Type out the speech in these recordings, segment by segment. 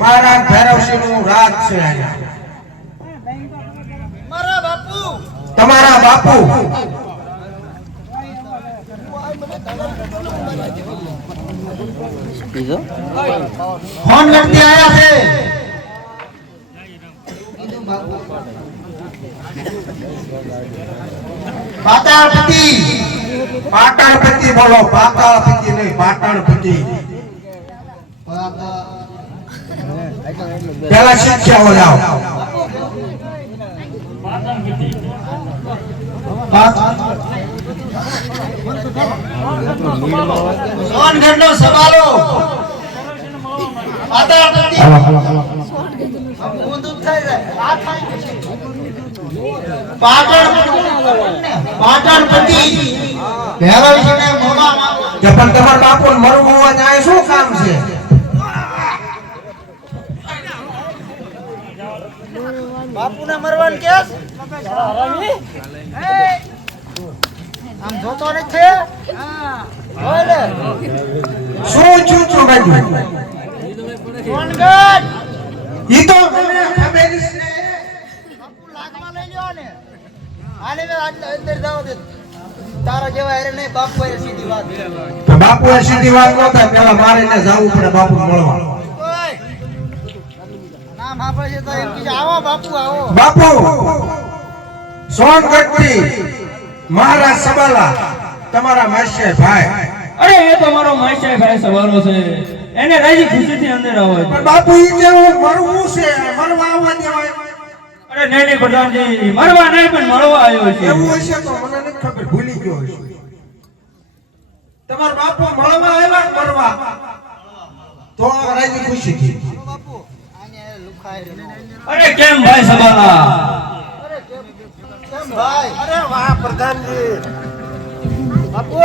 મારા ભૈરવસિંહનું રાજ છે અહીંયા. મારા બાપુ તમારા બાપુ ફોન કરતી આયા છે. પાતાળપતિ પાટણપતિ બોલો, પાતાળપતિ નહીં, પાટણપતિ. પેલા શિક્ષાઓ જાઓ. સોનગઢનો સવાલો પાતાળપતિ પાટણપતિ ભૈરવસિંહને મોમાં કે પણ તમારા બાપુને મરવું હોય ત્યાં શું કામ છે? બાપુને મરવાનું કેસ આમ જોતો નથી. બોલે શું ચૂચું બાજુ સોનગઢ ઈ તો મને ખબર છે. બાપુ લાગમાં લઈ લ્યો ને. આને મે અંદર જાવ દે. તારા જેવા હેરે નહીં, બાપુ હેરે સીધી વાત. તો બાપુએ સીધી વાત ન થાય, પેલા મારે ને જવું પડે બાપુ મળવા. ઓય નામ આપણે છે તો એમ કે આવો બાપુ આવો. બાપુ સોનગઢથી મહારાજ સબાલા તમારા માસ્ટર ભાઈ. અરે એ તો મારો માસ્ટર ભાઈ સવારો છે, એને રાજી ખુશીથી અંદર આવે છે. પણ બાપુ ઈ કેવું મરવું છે, મરવા આવવા દેવાય. અરે નહીં નહીં પ્રધાનજી, મરવા નહીં પણ મળવા આવ્યો છે. એવું હશે તો મને નથી ખબર, ભૂલી ગયો હશે. તમારા બાપુ મળવા આવ્યા કે મરવા? તો રાજી ખુશીથી. બાપુ આને લુખાય રે. અરે કેમ ભાઈ સબાલા? અરે કેમ ભાઈ? અરે વાહ પ્રધાનજી. બાપુ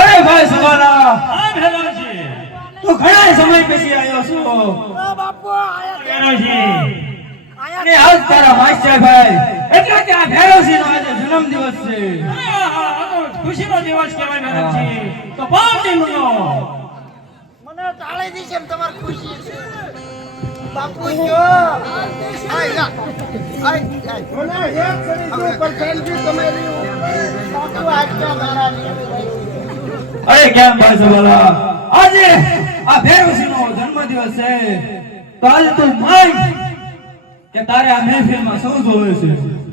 અરે ભાઈ સબાલા, આ ભેરવજી તું ઘણા સમય પછી આવ્યો છું. બાપુ આયા ભેરવજી અને આજ તારા માસ્ટર ભાઈ એટલે કે આ ભેરવજી નો આજે જન્મદિવસ છે. ખુશીનો દિવસ કહેવાય ભેરવજી, તો પાર્ટી મનાવો. મને ચાલે દી છે તમાર ખુશી છે. બાપુ જો આય આય મને એક સરી પર સેલ્ફી તમારી બાપુ આજના મારા અરે કેમ ભાઈ સબાલા, આજે આ ભેરવજી નો જન્મદિવસ છે, તો આજે તું માન કે તારે આ મહેફિલમાં સૌ જોવે છે.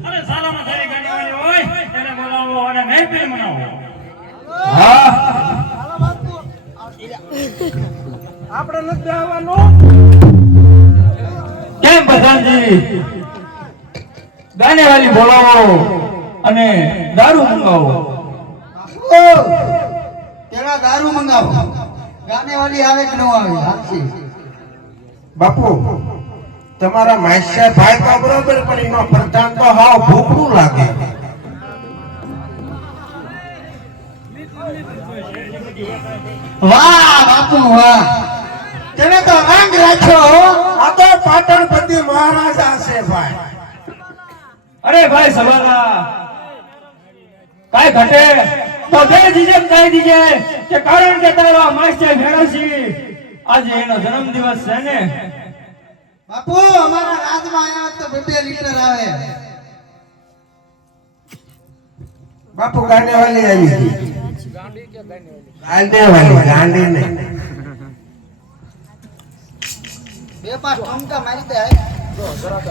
અરે સાલામાં તારી ગાડીવાળી હોય તેને બોલાવો અને મહેફિલ મનાવો. હા હાલો બાપુ આપણે નથી આવવાનું. કેમ પ્રધાનજી, ગાનેવાલી બોલાવો અને દારૂ મંગાવો. પેલા દારૂ મંગાવો. ગાનેવાલી આવે કે ન આવે? હાચી. બાપુ તમારા માસ્ટર ભાઈ તો બરોબર, પણ એનો પ્રધાન તો હાવ ભૂખું લાગે. વાહ બાપુ વાહ, તમે તો રંગ રાખ્યો. આ તો પાટણપતિ મહારાજા છે ભાઈ. અરે ભાઈ સબાલા, કાઈ ઘટે તો બે જીજમ કહી દીજે કે કારણ કે તારો માસ્ટર ભેરવજી આજે એનો જન્મદિવસ છે ને. બાપુ અમારા રાજમાં આવ્યા તો 2 લીટર આવે. બાપુ ગાંડેવાલી આવી ગઈ. ગાંડેવાલી નહીં. 2-5 ઠમકા મારી દે. જો જરા